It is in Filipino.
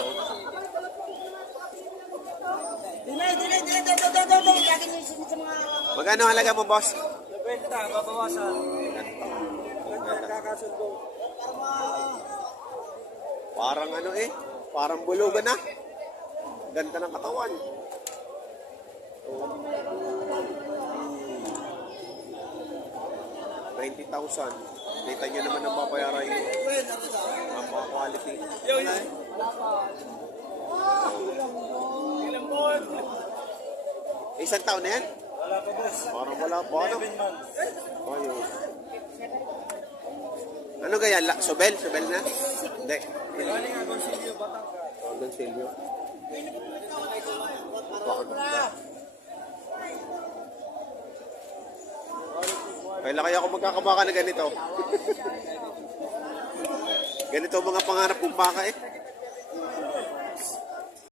ito. Magkano halaga mo, boss? 20, babawasan. Parang ano eh, parang bulugan na. Ganda ng katawan. 90,000. Kita nyo naman ang babayaran yun. Napaka-quality. Isang taon na yan? Wala pa, boss. Parang wala pa. Ano? 7 months. Ayun. Ano kaya? Sobel? Sobel na? Hindi. Galing nga, Gonsilio, Batangas. Golden Silvio. Kailan kaya ako magkakabaka na ganito? Ganito ang mga pangarap kong baka eh.